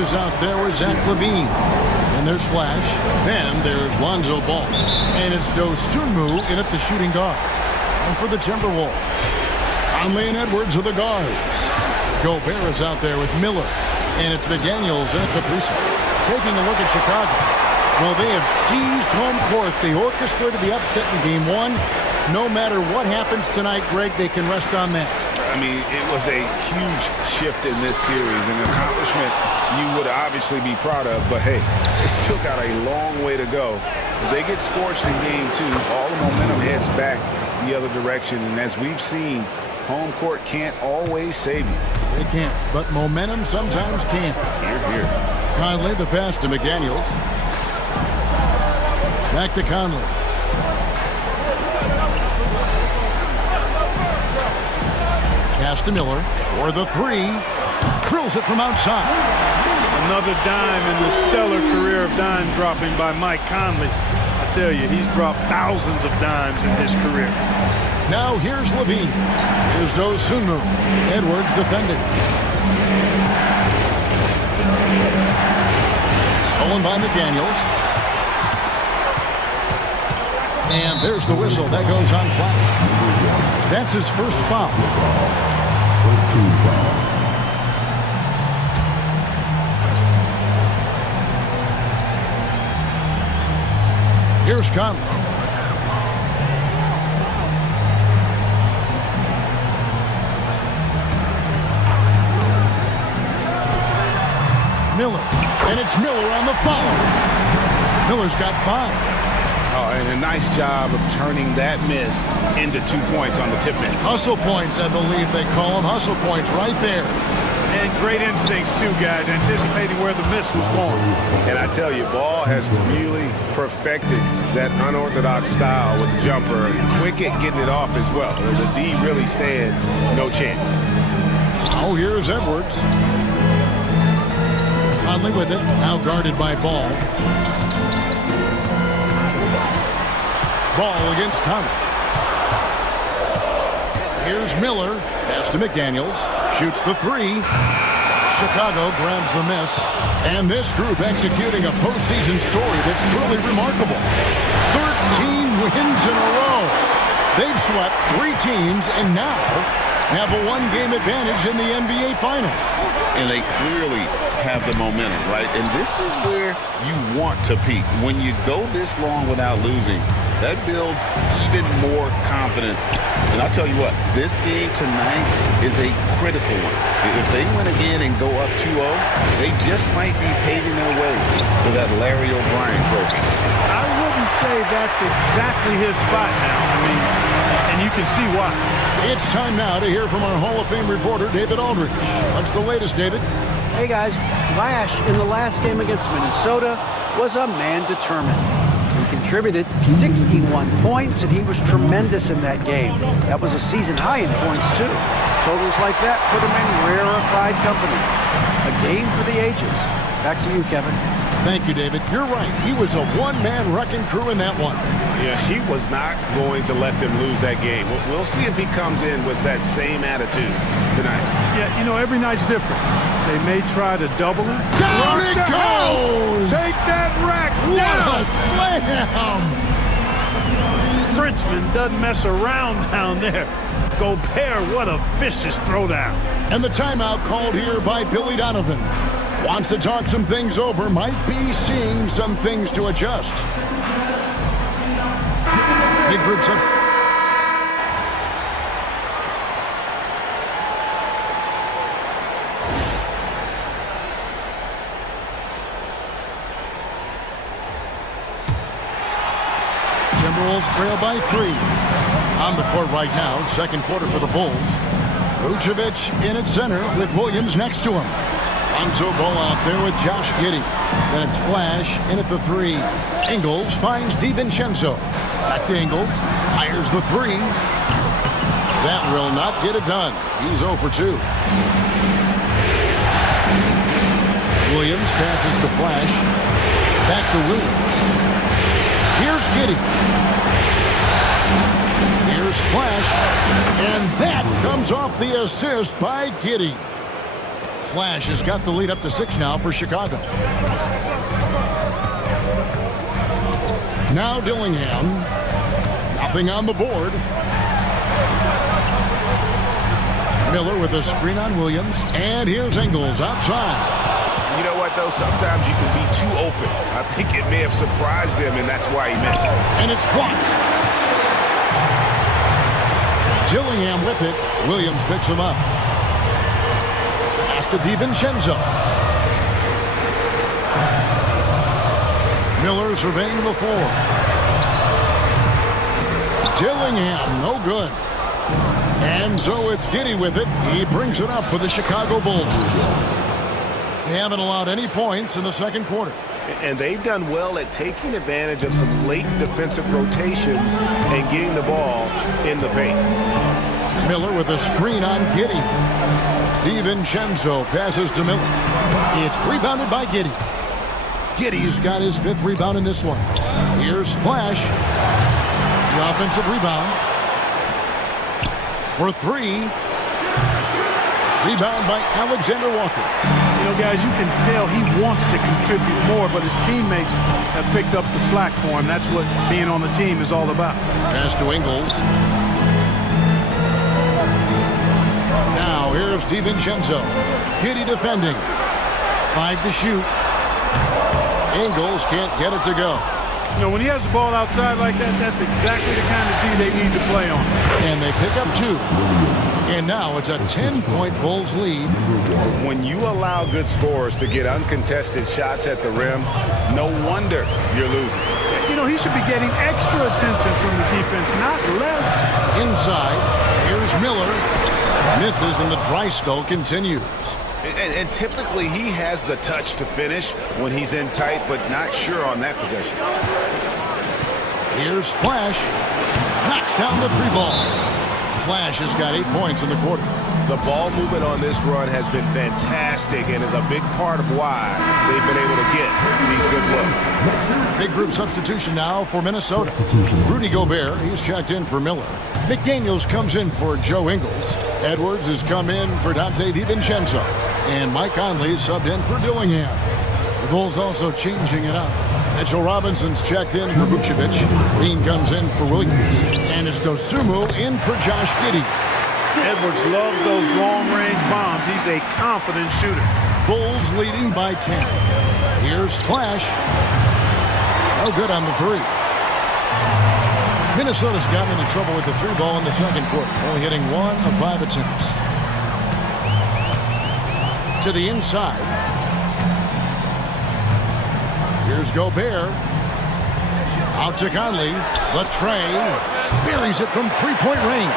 Switches out there with Zach LaVine. And there's Flash. Then there's Lonzo Ball. And it's Dosunmu in at the shooting guard. And for the Timberwolves, Conley and Edwards are the guards. Gobert is out there with Miller. And it's McDaniels in at the 3 side. Taking a look at Chicago. Well, they have seized home court. They orchestrated the upset in Game 1. No matter what happens tonight, Greg, they can rest on that. I mean, it was a huge shift in this series, an accomplishment you would obviously be proud of, but hey, they still got a long way to go. If they get scorched in Game 2, all the momentum heads back the other direction, and as we've seen, home court can't always save you. They can't, but momentum sometimes can. Here. Conley, the pass to McDaniels. Back to Conley. Pass to Miller for the 3. Drills it from outside. Another dime in the stellar career of dime dropping by Mike Conley. I tell you, he's dropped thousands of dimes in his career. Now here's LaVine. Here's Dosunmu. Edwards defending. Stolen by McDaniels. And there's the whistle. That goes on Flash. That's his first foul. First team foul. Here's Conley. Miller. And it's Miller on the foul. Miller's got 5. Oh, and a nice job of turning that miss into 2 points on the tip man. Hustle points, I believe they call them. Hustle points right there. And great instincts, too, guys, anticipating where the miss was going. And I tell you, Ball has really perfected that unorthodox style with the jumper. Quick at getting it off as well. The D really stands no chance. Oh, here's Edwards. Conley with it, now guarded by Ball. Ball against Conley. Here's Miller. Pass to McDaniels. Shoots the 3. Chicago grabs the miss. And this group executing a postseason story that's truly remarkable. 13 wins in a row. They've swept 3 teams and now have a 1-game advantage in the NBA Finals. And they clearly have the momentum, right? And this is where you want to peak. When you go this long without losing, that builds even more confidence. And I'll tell you what, this game tonight is a critical one. If they win again and go up 2-0, they just might be paving their way to that Larry O'Brien trophy. I wouldn't say that's exactly his spot now. I mean, and you can see why. It's time now to hear from our Hall of Fame reporter, David Aldridge. What's the latest, David? Hey, guys. Flash in the last game against Minnesota was a man determined. He contributed 61 points, and he was tremendous in that game. That was a season high in points, too. Totals like that put him in rarefied company. A game for the ages. Back to you, Kevin. Thank you, David. You're right. He was a one-man wrecking crew in that one. Yeah, he was not going to let them lose that game. We'll see if he comes in with that same attitude tonight. Yeah, you know, every night's different. They may try to double it. Down it goes! Take that rack What down! a slam! Frenchman doesn't mess around down there. Gobert, what a vicious throwdown. And the timeout called here by Billy Donovan. Wants to talk some things over, might be seeing some things to adjust. Big groups of... Timberwolves trail by 3. On the court right now, second quarter for the Bulls. Vucevic in at center with Williams next to him. Lonzo Ball out there with Josh Giddey. Then it's Flash in at the 3. Ingles finds DiVincenzo. Back to Ingles. Fires the 3. That will not get it done. He's 0 for 2. Williams passes to Flash. Back to Williams. Here's Giddey. Here's Flash. And that comes off the assist by Giddey. Flash has got the lead up to 6 now for Chicago. Now Dillingham. Nothing on the board. Miller with a screen on Williams. And here's Ingles outside. You know what, though? Sometimes you can be too open. I think it may have surprised him, and that's why he missed. And it's blocked. Dillingham with it. Williams picks him up. Pass to DiVincenzo. Miller surveying the floor. Dillingham, no good. And so it's Giddey with it. He brings it up for the Chicago Bulls. They haven't allowed any points in the second quarter. And they've done well at taking advantage of some late defensive rotations and getting the ball in the paint. Miller with a screen on Giddey. DiVincenzo passes to Miller. It's rebounded by Giddey. Giddey's got his 5th rebound in this one. Here's Flash. The offensive rebound. For 3. Rebound by Alexander Walker. You know, guys, you can tell he wants to contribute more, but his teammates have picked up the slack for him. That's what being on the team is all about. Pass to Ingles. Now here's DiVincenzo. Giddey defending. 5 to shoot. Ingles can't get it to go. You know, when he has the ball outside like that, that's exactly the kind of D they need to play on. And they pick up 2. And now it's a 10-point Bulls lead. When you allow good scorers to get uncontested shots at the rim, no wonder you're losing. You know, he should be getting extra attention from the defense, not less. Inside, here's Miller. Misses, and the dry spell continues. And typically he has the touch to finish when he's in tight, but not sure on that possession. Here's Flash. Knocks down the 3-ball. Flash has got 8 points in the quarter. The ball movement on this run has been fantastic and is a big part of why they've been able to get these good looks. Big group substitution now for Minnesota. Rudy Gobert, he's checked in for Miller. McDaniels comes in for Joe Ingles. Edwards has come in for Dante DiVincenzo. And Mike Conley subbed in for Dillingham. The Bulls also changing it up. Mitchell Robinson's checked in for Vucevic. Bean comes in for Williams. And it's Dosunmu in for Josh Giddey. Edwards loves those long-range bombs. He's a confident shooter. Bulls leading by 10. Here's Flash. No good on the 3. Minnesota's gotten into trouble with the 3-ball in the second quarter, only hitting 1 of 5 attempts. To the inside. Here's Gobert. Out to Conley. The tray. Buries it from 3-point range.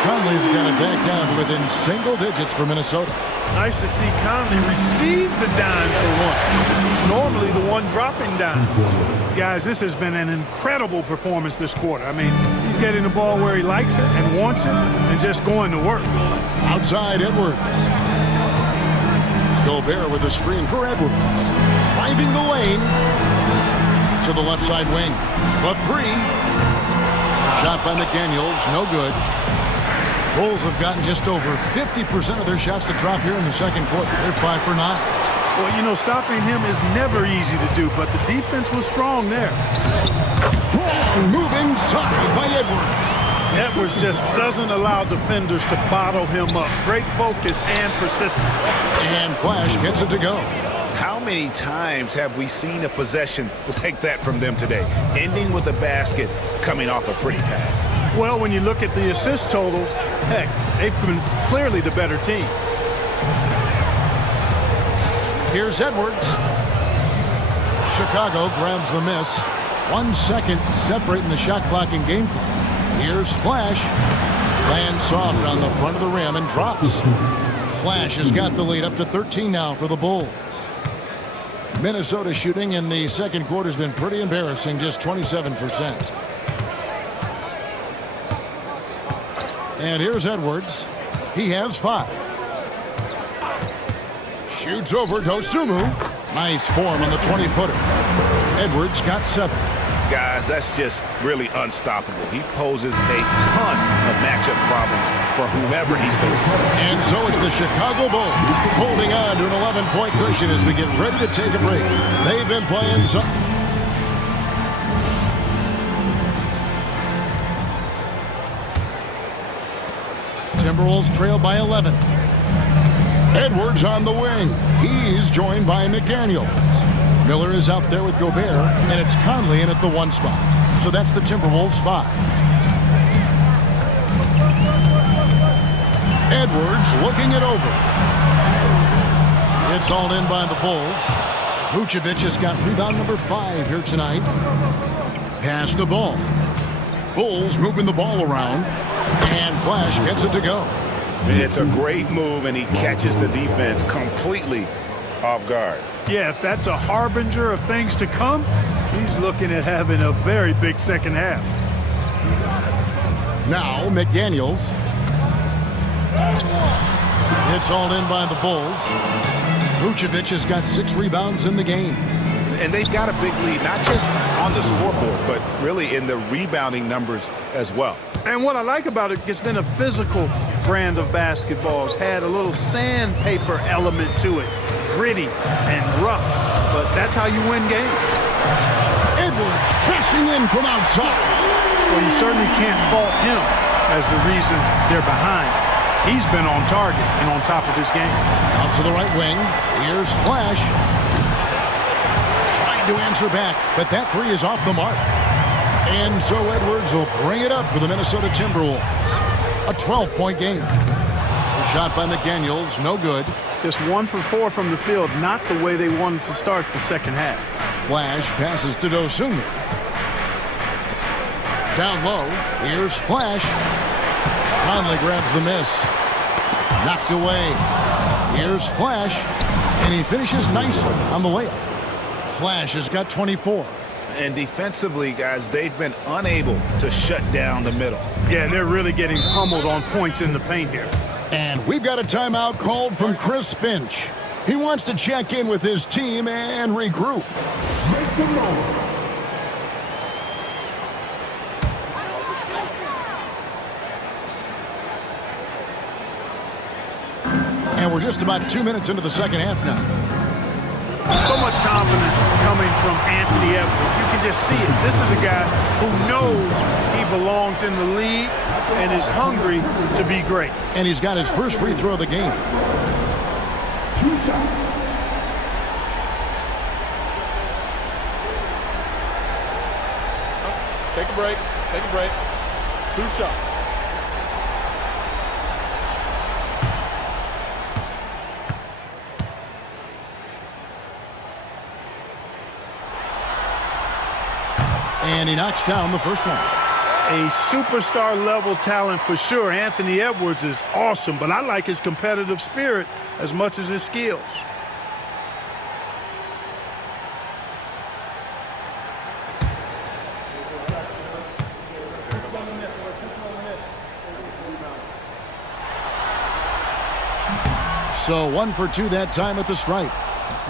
Conley's got it back down to within single digits for Minnesota. Nice to see Conley receive the dime for once. He's normally the one dropping dimes. Guys, this has been an incredible performance this quarter. I mean, he's getting the ball where he likes it and wants it and just going to work. Outside Edwards. Gobert with a screen for Edwards. Driving the lane to the left side wing. The 3. Shot by McDaniels, no good. Bulls have gotten just over 50% of their shots to drop here in the second quarter. They're 5 for 9. Well, you know, stopping him is never easy to do, but the defense was strong there. Strong move inside by Edwards. Edwards just doesn't allow defenders to bottle him up. Great focus and persistence. And Flash gets it to go. How many times have we seen a possession like that from them today, ending with a basket coming off a pretty pass? Well, when you look at the assist totals, heck, they've been clearly the better team. Here's Edwards. Chicago grabs the miss. 1 second separating the shot clock and game clock. Here's Flash. Lands soft on the front of the rim and drops. Flash has got the lead up to 13 now for the Bulls. Minnesota shooting in the second quarter has been pretty embarrassing, just 27%. And here's Edwards. He has 5. Shoots over Dosunmu. Nice form on the 20-footer. Edwards got 7. Guys, that's just really unstoppable. He poses a ton of matchup problems for whomever he's facing. And so it's the Chicago Bulls holding on to an 11-point cushion as we get ready to take a break. They've been playing some... Timberwolves trail by 11. Edwards on the wing. He's joined by McDaniels. Miller is out there with Gobert, and it's Conley in at the 1 spot. So that's the Timberwolves 5. Edwards looking it over. It's all in by the Bulls. Vucevic has got rebound number 5 here tonight. Pass the ball. Bulls moving the ball around. And Flash gets it to go. It's a great move, and he catches the defense completely off guard. Yeah, if that's a harbinger of things to come, he's looking at having a very big second half. Now McDaniels. It's all in by the Bulls. Vucevic has got 6 rebounds in the game. And they've got a big lead, not just on the scoreboard, but really in the rebounding numbers as well. And what I like about it, it's been a physical brand of basketball. It's had a little sandpaper element to it. Gritty and rough, but that's how you win games. Edwards crashing in from outside. Well, you certainly can't fault him as the reason they're behind. He's been on target and on top of his game. Out to the right wing. Here's Flash. Trying to answer back, but that 3 is off the mark. And so Edwards will bring it up for the Minnesota Timberwolves. A 12-point game. A shot by McDaniels, no good. Just 1 for 4 from the field, not the way they wanted to start the second half. Flash passes to Dosunmu. Down low, here's Flash. Conley grabs the miss. Knocked away. Here's Flash. And he finishes nicely on the layup. Flash has got 24. And defensively, guys, they've been unable to shut down the middle. Yeah, they're really getting pummeled on points in the paint here. And we've got a timeout called from Chris Finch. He wants to check in with his team and regroup. Make some noise. And we're just about 2 minutes into the second half now. So much confidence coming from Anthony Edwards. You can just see it. This is a guy who knows he belongs in the league and is hungry to be great. And he's got his first free throw of the game. 2 shots. Take a break. Take a break. 2 shots. And he knocks down the first one. A superstar level talent for sure. Anthony Edwards is awesome, but I like his competitive spirit as much as his skills. So 1 for 2 that time at the stripe.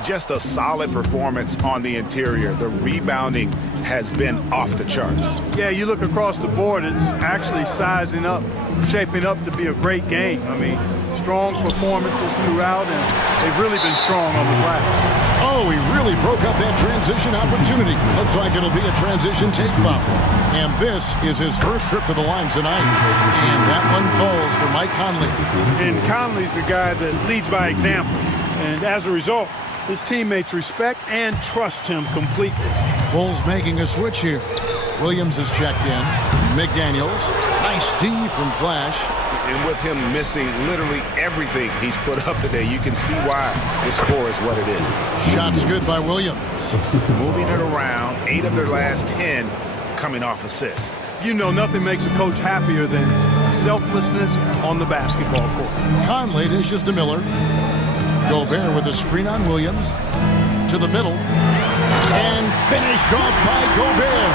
Just a solid performance on the interior. The rebounding has been off the charts. Yeah, you look across the board, it's actually sizing up, shaping up to be a great game. I mean, strong performances throughout, and they've really been strong on the glass. Oh, he really broke up that transition opportunity. Looks like it'll be a transition take foul. And this is his first trip to the line tonight. And that one falls for Mike Conley. And Conley's the guy that leads by example. And as a result, his teammates respect and trust him completely. Bulls making a switch here. Williams is checked in. McDaniels. Nice D from Flash. And with him missing literally everything he's put up today, you can see why the score is what it is. Shots good by Williams. Moving it around, 8 of their last 10 coming off assists. You know, nothing makes a coach happier than selflessness on the basketball court. Conley dishes to Miller. Gobert with a screen on Williams. To the middle. And finished off by Gobert.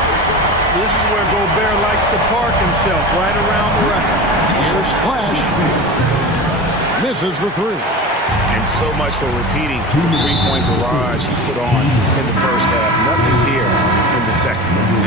This is where Gobert likes to park himself, right around the rack. Here's Flash. Misses the 3. And so much for repeating the 3-point barrage he put on in the first half. Nothing here in the the second.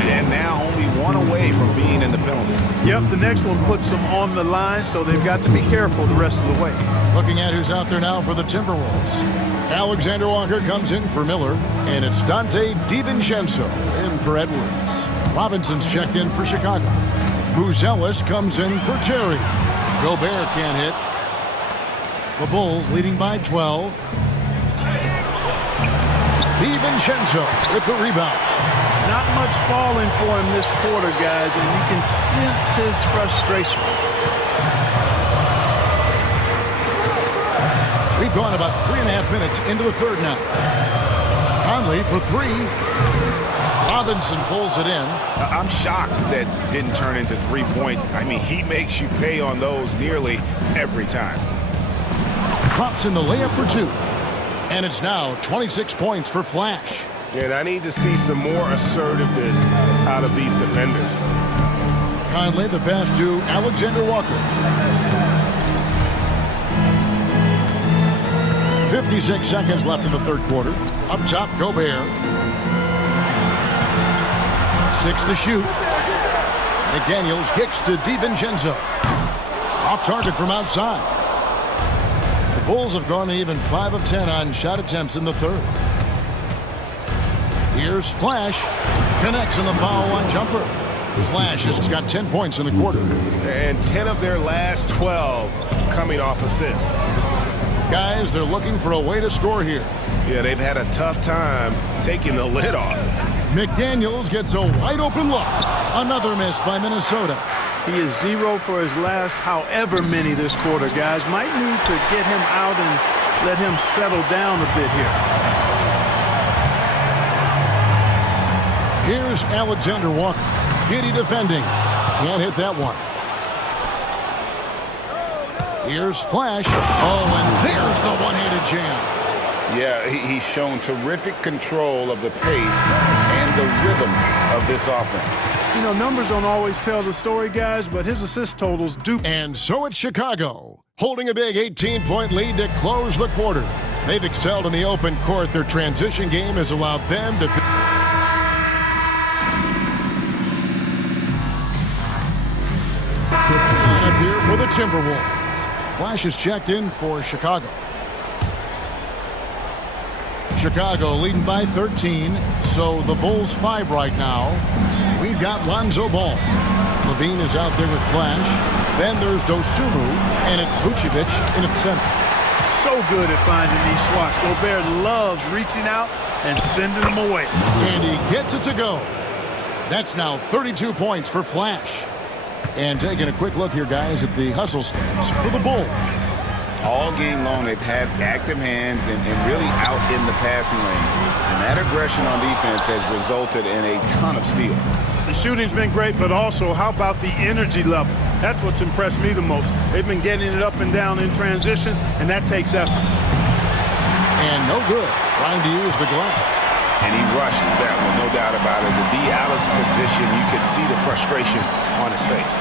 And now only one away from being in the penalty. Yep, the next one puts them on the line, so they've got to be careful the rest of the way. Looking at who's out there now for the Timberwolves. Alexander Walker comes in for Miller, and it's Dante DiVincenzo in for Edwards. Robinson's checked in for Chicago. Buzelis comes in for Terry. Gobert can't hit. The Bulls leading by 12. DiVincenzo with the rebound. Not much falling for him this quarter, guys, and you can sense his frustration. We've gone about 3.5 minutes into the third now. Conley for three. Robinson pulls it in. I'm shocked that didn't turn into 3 points. I mean, he makes you pay on those nearly every time. Drops in the layup for two. And it's now 26 points for Flash. And I need to see some more assertiveness out of these defenders. Conley, the pass to Alexander Walker. 56 seconds left in the third quarter. Up top, Gobert. 6 to shoot. McDaniels kicks to DiVincenzo. Off target from outside. The Bulls have gone even 5 of 10 on shot attempts in the third. Here's Flash. Connects on the foul line jumper. Flash has got 10 points in the quarter. And 10 of their last 12 coming off assists. Guys, they're looking for a way to score here. Yeah, they've had a tough time taking the lid off. McDaniels gets a wide open look. Another miss by Minnesota. He is 0 for his last however many this quarter, guys. Might need to get him out and let him settle down a bit here. Here's Alexander Walker. Giddy defending. Can't hit that one. Here's Flash. Oh, and there's the one-handed jam. Yeah, he's shown terrific control of the pace and the rhythm of this offense. You know, numbers don't always tell the story, guys, but his assist totals do. And so it's Chicago, holding a big 18-point lead to close the quarter. They've excelled in the open court. Their transition game has allowed them to... Up here for the Timberwolves. Flash is checked in for Chicago. Chicago leading by 13, so the Bulls 5 right now. We've got Lonzo Ball. Levine is out there with Flash. Then there's Dosunmu, and it's Vucevic in its center. So good at finding these swats. Gobert loves reaching out and sending them away. And he gets it to go. That's now 32 points for Flash. And taking a quick look here, guys, at the hustle stats for the Bulls. All game long, they've had active hands and really out in the passing lanes. And that aggression on defense has resulted in a ton of steals. The shooting's been great, but also how about the energy level? That's what's impressed me the most. They've been getting it up and down in transition, and that takes effort. And no good, trying to use the glass. And he rushed that one, no doubt about it. To be out of position, you could see the frustration on his face.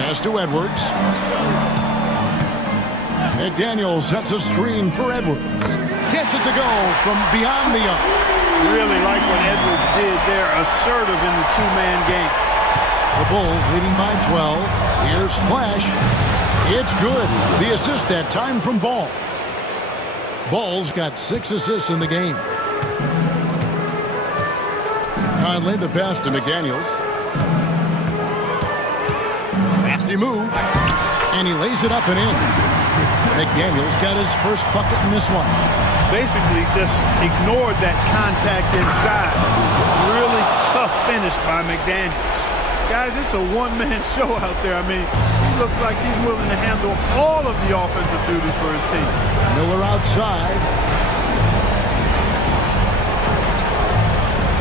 Pass to Edwards. McDaniels sets a screen for Edwards. Gets it to go from beyond the arc. Really like what Edwards did there, assertive in the two-man game. The Bulls leading by 12. Here's Flash. It's good. The assist that time from Ball. Ball's got 6 assists in the game. Conley the pass to McDaniels. Crafty move. And he lays it up and in. McDaniels got his first bucket in this one. Basically just ignored that contact inside. Really tough finish by McDaniels. Guys, it's a one-man show out there. I mean, he looks like he's willing to handle all of the offensive duties for his team. Miller outside.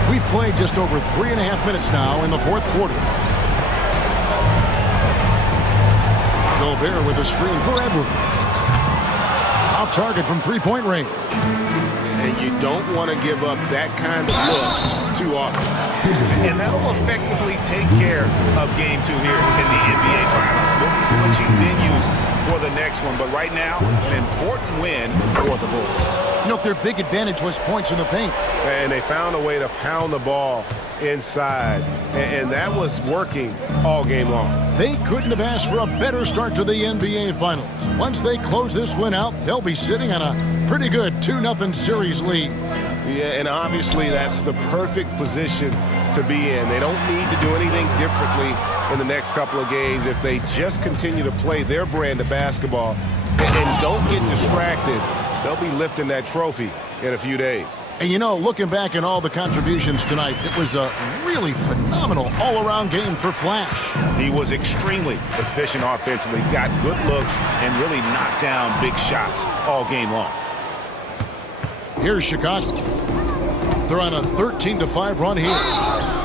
We've played just over 3.5 minutes now in the fourth quarter. Gobert with a screen for Edwards. Off target from three-point range. And you don't want to give up that kind of look too often. And that'll effectively take care of Game 2 here in the NBA Finals. We'll be switching venues for the next one, but right now, an important win for the Bulls. You know, their big advantage was points in the paint. And they found a way to pound the ball inside. And that was working all game long. They couldn't have asked for a better start to the NBA Finals. Once they close this win out, they'll be sitting on a pretty good 2-0 series lead. Yeah, and obviously that's the perfect position to be in. They don't need to do anything differently in the next couple of games if they just continue to play their brand of basketball and don't get distracted. They'll be lifting that trophy in a few days. And you know, looking back at all the contributions tonight, it was a really phenomenal all-around game for Flash. He was extremely efficient offensively, got good looks, and really knocked down big shots all game long. Here's Chicago. They're on a 13-5 run here.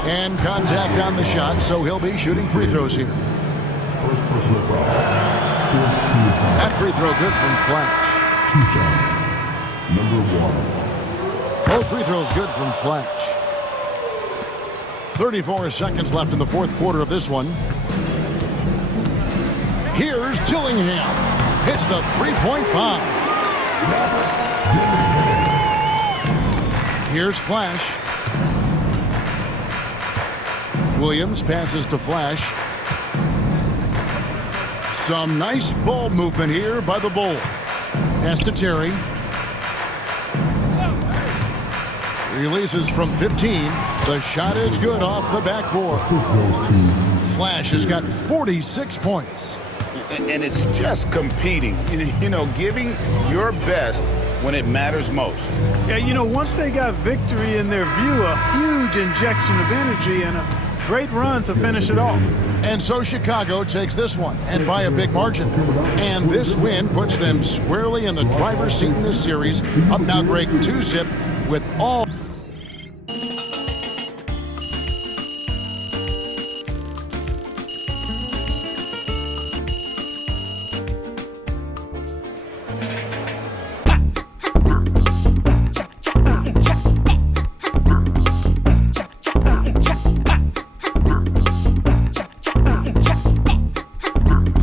And contact on the shot, so he'll be shooting free throws here. That free throw good from Flash. 2 shots. Number 1. Both free throws good from Flash. 34 seconds left in the fourth quarter of this one. Here's Dillingham. Hits the three-point bomb. Here's Flash. Williams passes to Flash. Some nice ball movement here by the Bulls. Pass to Terry. Releases from 15. The shot is good off the backboard. Flash has got 46 points. And it's just competing, you know, giving your best when it matters most. Yeah, you know, once they got victory in their view, a huge injection of energy and a great run to finish it off. And so Chicago takes this one, and by a big margin. And this win puts them squarely in the driver's seat in this series. Up now, Greg, 2-zip with all